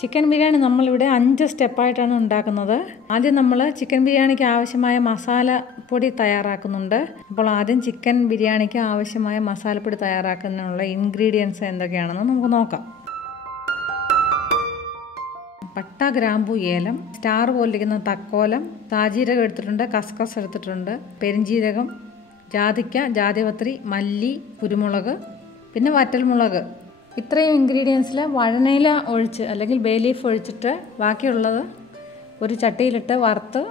Chicken biryani നമ്മളിവിടെ 5 സ്റ്റെപ്പായിട്ടാണ് ഉണ്ടാക്കുന്നത്. ആദ്യം നമ്മൾ ചിക്കൻ ബിരിയാണിക്ക് ആവശ്യമായ മസാലപ്പൊടി തയ്യാറാക്കുന്നുണ്ട്. അപ്പോൾ ആദ്യം ചിക്കൻ ബിരിയാണിക്ക് ആവശ്യമായ മസാലപ്പൊടി തയ്യാറാക്കുന്നതിനുള്ള ഇൻഗ്രീഡിയൻസ് എന്തൊക്കെയാണെന്ന് നമുക്ക് നോക്കാം. പട്ട, ഗ്രാമ്പു, ഏലം, സ്റ്റാർ പോലിരിക്കുന്ന തക്കോലം, സാജീരകം എടുത്തിട്ടുണ്ട്, കസ്കസ് എടുത്തിട്ടുണ്ട്, പെരിഞ്ജീരകം, ജാതിക്ക, ജാതിപത്രി, മല്ലി, കുരുമുളക്, പിന്നെ വറ്റൽമുളക്. ഇത്രയും ഇൻഗ്രീഡിയൻസിൽ വഴനയില ഒഴിച്ച് അല്ലെങ്കിൽ ബേ ലീഫ് ഒഴിച്ചിട്ട് ബാക്കിയുള്ളത് ഒരു ചട്ടിയിലിട്ട് വറുത്ത്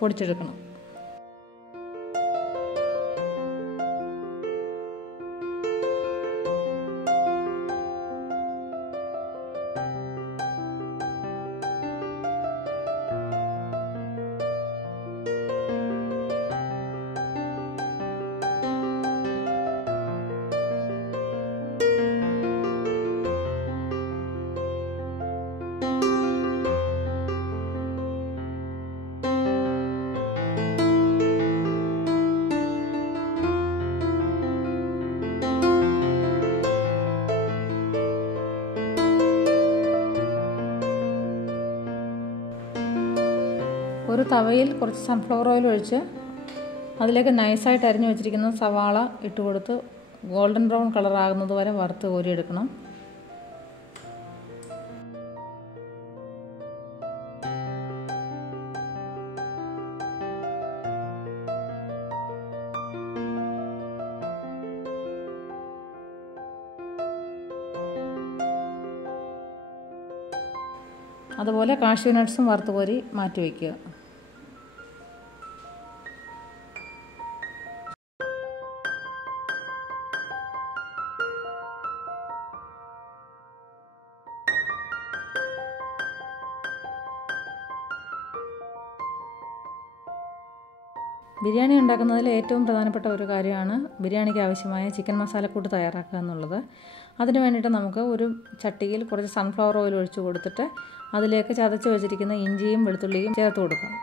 പൊടിച്ചെടുക്കണം. ഒരു തവയിൽ കുറച്ച് സൺഫ്ലവർ ഓയിൽ ഒഴിച്ച് അതിലേക്ക് നൈസായിട്ട് അരിഞ്ഞു വെച്ചിരിക്കുന്ന സവാള ഇട്ട് കൊടുത്ത് ഗോൾഡൻ ബ്രൗൺ കളറാകുന്നത് വരെ വറുത്ത് കോരിയെടുക്കണം. അതുപോലെ കാഷ്യൂ നട്ട്സും വറുത്ത് കോരി മാറ്റി വയ്ക്കുക. ബിരിയാണി ഉണ്ടാക്കുന്നതിൽ ഏറ്റവും പ്രധാനപ്പെട്ട ഒരു കാര്യമാണ് ബിരിയാണിക്ക് ആവശ്യമായ ചിക്കൻ മസാലക്കൂട്ട് തയ്യാറാക്കുക എന്നുള്ളത്. അതിന് വേണ്ടിയിട്ട് നമുക്ക് ഒരു ചട്ടിയിൽ കുറച്ച് സൺഫ്ലവർ ഓയിൽ ഒഴിച്ച് കൊടുത്തിട്ട് അതിലേക്ക് ചതച്ച് വെച്ചിരിക്കുന്ന ഇഞ്ചിയും വെളുത്തുള്ളിയും ചേർത്ത് കൊടുക്കാം.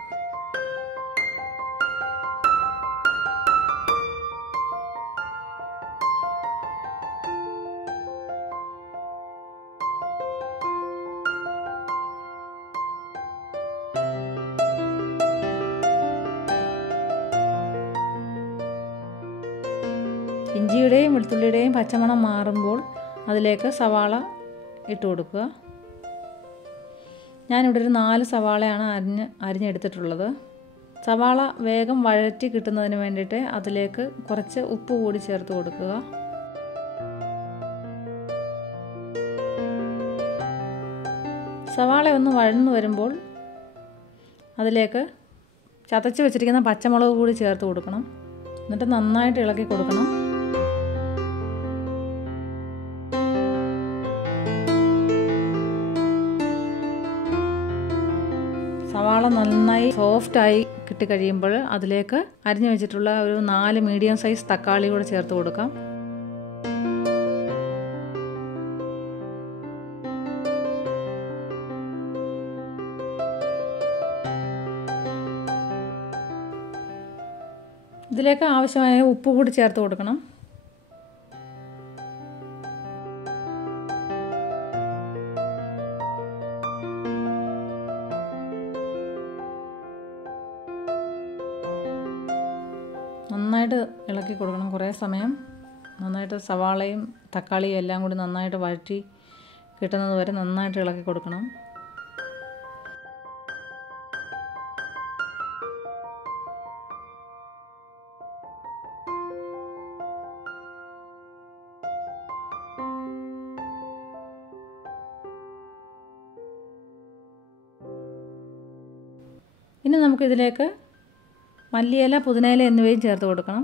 ഇഞ്ചിയുടെയും വെളുത്തുള്ളിയുടെയും പച്ചമണം മാറുമ്പോൾ അതിലേക്ക് സവാള ഇട്ട് കൊടുക്കുക. ഞാനിവിടെ ഒരു 4 സവാളയാണ് അരിഞ്ഞെടുത്തിട്ടുള്ളത്. സവാള വേഗം വഴറ്റി കിട്ടുന്നതിന് വേണ്ടിയിട്ട് അതിലേക്ക് കുറച്ച് ഉപ്പ് കൂടി ചേർത്ത് കൊടുക്കുക. സവാള ഒന്ന് വഴന്നു വരുമ്പോൾ അതിലേക്ക് ചതച്ച് വെച്ചിരിക്കുന്ന പച്ചമുളക് കൂടി ചേർത്ത് കൊടുക്കണം. എന്നിട്ട് നന്നായിട്ട് ഇളക്കി കൊടുക്കണം. സവാള നന്നായി സോഫ്റ്റായി കിട്ടിക്കഴിയുമ്പോൾ അതിലേക്ക് അരിഞ്ഞു വെച്ചിട്ടുള്ള ഒരു 4 മീഡിയം സൈസ് തക്കാളി കൂടെ ചേർത്ത് കൊടുക്കാം. ഇതിലേക്ക് ആവശ്യമായ ഉപ്പ് കൂടി ചേർത്ത് കൊടുക്കണം. നന്നായിട്ട് ഇളക്കി കൊടുക്കണം. കുറേ സമയം നന്നായിട്ട് സവാളയും തക്കാളിയും എല്ലാം കൂടി നന്നായിട്ട് വഴറ്റി കിട്ടുന്നത് വരെ നന്നായിട്ട് ഇളക്കി കൊടുക്കണം. ഇനി നമുക്കിതിലേക്ക് മല്ലിയില, പുതിനയില എന്നിവയും ചേർത്ത് കൊടുക്കണം.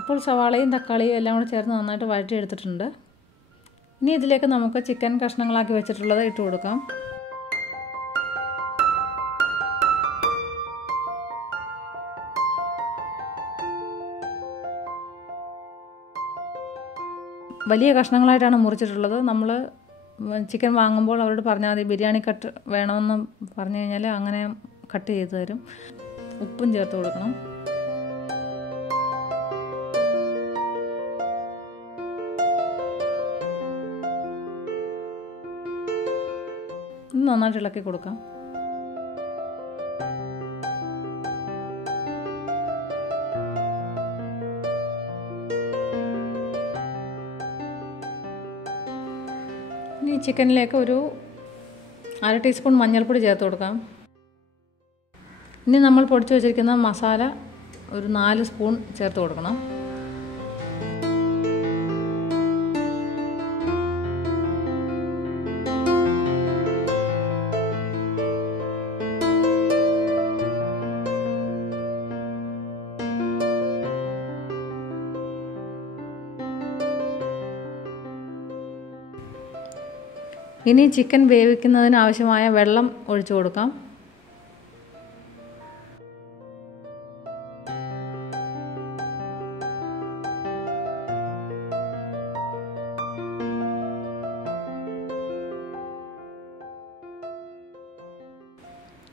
ഇപ്പോൾ സവാളയും തക്കാളിയും എല്ലാം കൂടെ ചേർത്ത് നന്നായിട്ട് വഴറ്റിയെടുത്തിട്ടുണ്ട്. ഇനി ഇതിലേക്ക് നമുക്ക് ചിക്കൻ കഷ്ണങ്ങളാക്കി വെച്ചിട്ടുള്ളത് ഇട്ട് കൊടുക്കാം. വലിയ കഷ്ണങ്ങളായിട്ടാണ് മുറിച്ചിട്ടുള്ളത്. നമ്മൾ ചിക്കൻ വാങ്ങുമ്പോൾ അവരോട് പറഞ്ഞാൽ മതി ബിരിയാണി കട്ട് വേണമെന്ന് പറഞ്ഞു കഴിഞ്ഞാൽ അങ്ങനെ കട്ട് ചെയ്ത് തരും. ഉപ്പും ചേർത്ത് കൊടുക്കണം. നന്നായിട്ട് ഇളക്കി കൊടുക്കാം. ഇനി ചിക്കനിലേക്ക് ഒരു 1/2 ടീസ്പൂൺ മഞ്ഞൾപ്പൊടി ചേർത്ത് കൊടുക്കാം. ഇനി നമ്മൾ പൊടിച്ച് വെച്ചിരിക്കുന്ന മസാല ഒരു 4 സ്പൂൺ ചേർത്ത് കൊടുക്കണം. ഇനി ചിക്കൻ വേവിക്കുന്നതിന് ആവശ്യമായ വെള്ളം ഒഴിച്ചു കൊടുക്കാം.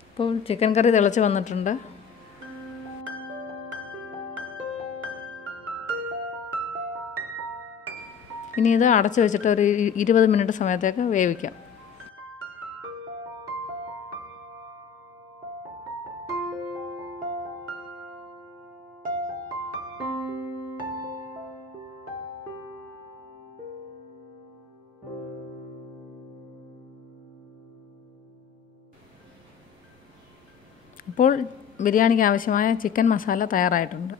ഇപ്പോൾ ചിക്കൻ കറി തിളച്ച് വന്നിട്ടുണ്ട്. ഇനി ഇത് അടച്ചു വെച്ചിട്ട് ഒരു 20 മിനിറ്റ് സമയത്തേക്ക് വേവിക്കാം. ഇപ്പോൾ ബിരിയാണിക്ക് ആവശ്യമായ ചിക്കൻ മസാല തയ്യാറായിട്ടുണ്ട്.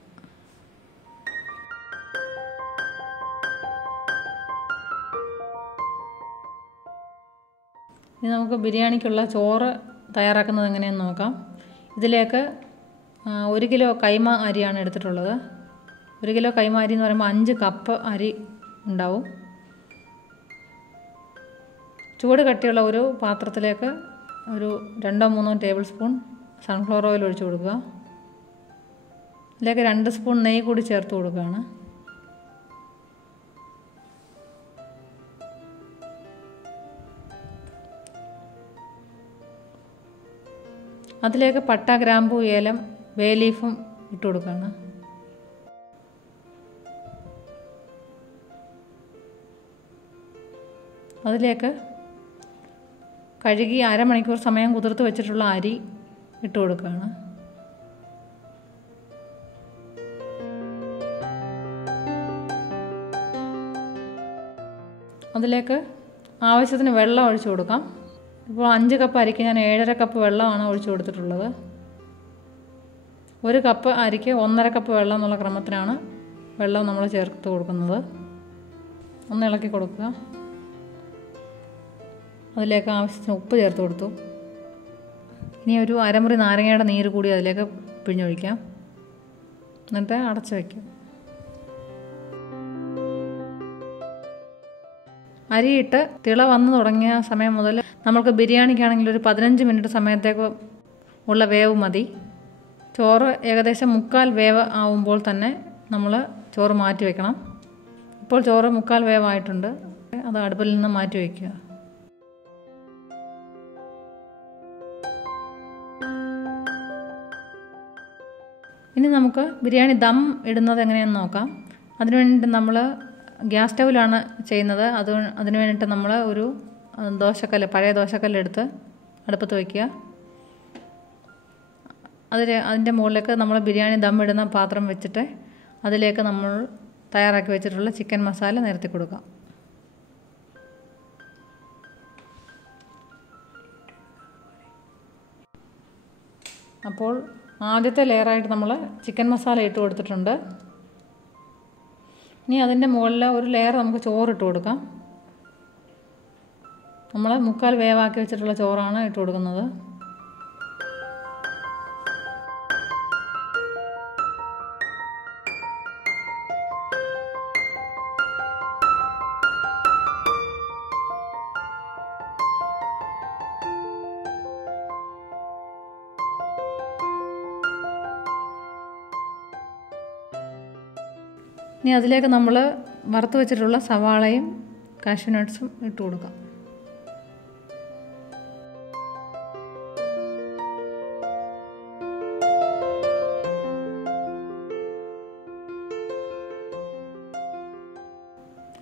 ഇനി നമുക്ക് ബിരിയാണിക്കുള്ള ചോറ് തയ്യാറാക്കുന്നത് എങ്ങനെയെന്ന് നോക്കാം. ഇതിലേക്ക് 1 കിലോ കൈമ അരിയാണ് എടുത്തിട്ടുള്ളത്. 1 കിലോ കൈമ അരി എന്ന് പറയുമ്പോൾ 5 കപ്പ് അരി ഉണ്ടാവും. ചൂട് കട്ടിയുള്ള ഒരു പാത്രത്തിലേക്ക് ഒരു 2-3 ടേബിൾ സ്പൂൺ സൺഫ്ലവർ ഓയിൽ ഒഴിച്ചു കൊടുക്കുക. ഇതിലേക്ക് 2 സ്പൂൺ നെയ്യ് കൂടി ചേർത്ത് കൊടുക്കുകയാണ്. അതിലേക്ക് പട്ട, ഗ്രാമ്പൂ, ഏലം, ബേ ലീഫും ഇട്ട് കൊടുക്കുകയാണ്. അതിലേക്ക് കഴുകി 1/2 മണിക്കൂർ സമയം കുതിർത്ത് വെച്ചിട്ടുള്ള അരി ഇട്ട് കൊടുക്കുകയാണ്. അതിലേക്ക് ആവശ്യത്തിന് വെള്ളം ഒഴിച്ചു കൊടുക്കാം. ഇപ്പോൾ 5 കപ്പ് അരിക്ക് ഞാൻ 7.5 കപ്പ് വെള്ളമാണ് ഒഴിച്ചു കൊടുത്തിട്ടുള്ളത്. 1 കപ്പ് അരിക്ക് 1.5 കപ്പ് വെള്ളം എന്നുള്ള ക്രമത്തിലാണ് വെള്ളം നമ്മൾ ചേർത്ത് കൊടുക്കുന്നത്. ഒന്ന് ഇളക്കി കൊടുക്കുക. അതിലേക്ക് ആവശ്യത്തിന് ഉപ്പ് ചേർത്ത് കൊടുത്തു. ഇനി ഒരു അരമുറി നാരങ്ങയുടെ നീര് കൂടി അതിലേക്ക് പിഴിഞ്ഞൊഴിക്കാം. എന്നിട്ട് അടച്ചു വയ്ക്കാം. അരിയിട്ട് തിള വന്ന് തുടങ്ങിയ സമയം മുതൽ നമ്മൾക്ക് ബിരിയാണിക്കാണെങ്കിൽ ഒരു 15 മിനിറ്റ് സമയത്തേക്ക് ഉള്ള വേവ് മതി. ചോറ് ഏകദേശം 1/4 വേവ് ആവുമ്പോൾ തന്നെ നമ്മൾ ചോറ് മാറ്റി വയ്ക്കണം. ഇപ്പോൾ ചോറ് 1/4 വേവായിട്ടുണ്ട്. അത് അടുപ്പിൽ നിന്ന് മാറ്റി വയ്ക്കുക. ഇനി നമുക്ക് ബിരിയാണി ദം ഇടുന്നത് എങ്ങനെയാണെന്ന് നോക്കാം. അതിനു വേണ്ടിയിട്ട് നമ്മൾ ഗ്യാസ് സ്റ്റൗവിലാണ് ചെയ്യുന്നത്. അതിന് വേണ്ടിയിട്ട് നമ്മൾ ഒരു ദോശക്കല്ല്, പഴയ ദോശക്കല്ലെടുത്ത് അടുപ്പത്ത് വയ്ക്കുക. അതിൻ്റെ മുകളിലേക്ക് നമ്മൾ ബിരിയാണി ദം ഇടുന്ന പാത്രം വെച്ചിട്ട് അതിലേക്ക് നമ്മൾ തയ്യാറാക്കി വെച്ചിട്ടുള്ള ചിക്കൻ മസാല നിരത്തി കൊടുക്കാം. അപ്പോൾ ആദ്യത്തെ ലെയറായിട്ട് നമ്മൾ ചിക്കൻ മസാല ഇട്ട് കൊടുത്തിട്ടുണ്ട്. ഇനി അതിൻ്റെ മുകളിൽ ഒരു ലെയർ നമുക്ക് ചോറിട്ട് കൊടുക്കാം. നമ്മൾ 1/4 വേവാക്കി വെച്ചിട്ടുള്ള ചോറാണ് ഇട്ട് കൊടുക്കുന്നത്. ഇനി അതിലേക്ക് നമ്മൾ വറുത്ത് വെച്ചിട്ടുള്ള സവാളയും കാഷ്യൂ നട്ട്സും ഇട്ട് കൊടുക്കാം.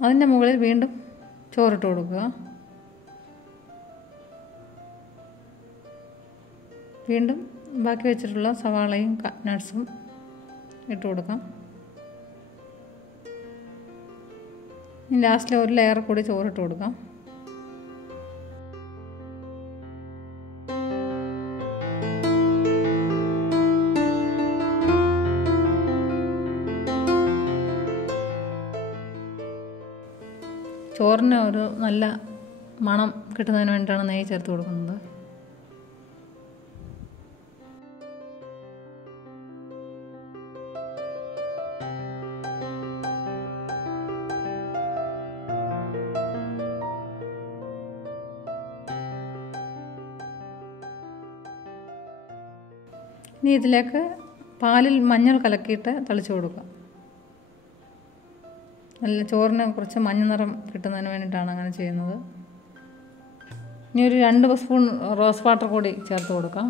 അതിൻ്റെ മുകളിൽ വീണ്ടും ചോറിട്ട് കൊടുക്കുക. വീണ്ടും ബാക്കി വെച്ചിട്ടുള്ള സവാളയും നട്ട്സും ഇട്ട് കൊടുക്കാം. ഇനി ലാസ്റ്റിൽ ഒരു ലെയർ കൂടി ചോറിട്ട് കൊടുക്കാം. ചോറിന് ഒരു നല്ല മണം കിട്ടുന്നതിന് വേണ്ടിയിട്ടാണ് നെയ്യ് ചേർത്ത് കൊടുക്കുന്നത്. ഇനി ഇതിലേക്ക് പാലിൽ മഞ്ഞൾ കലക്കിയിട്ട് തളിച്ച് കൊടുക്കുക. നല്ല ചോറിന് കുറച്ച് മഞ്ഞ നിറം കിട്ടുന്നതിന് വേണ്ടിയിട്ടാണ് അങ്ങനെ ചെയ്യുന്നത്. ഇനി ഒരു 2 സ്പൂൺ റോസ് വാട്ടർ കൂടി ചേർത്ത് കൊടുക്കാം.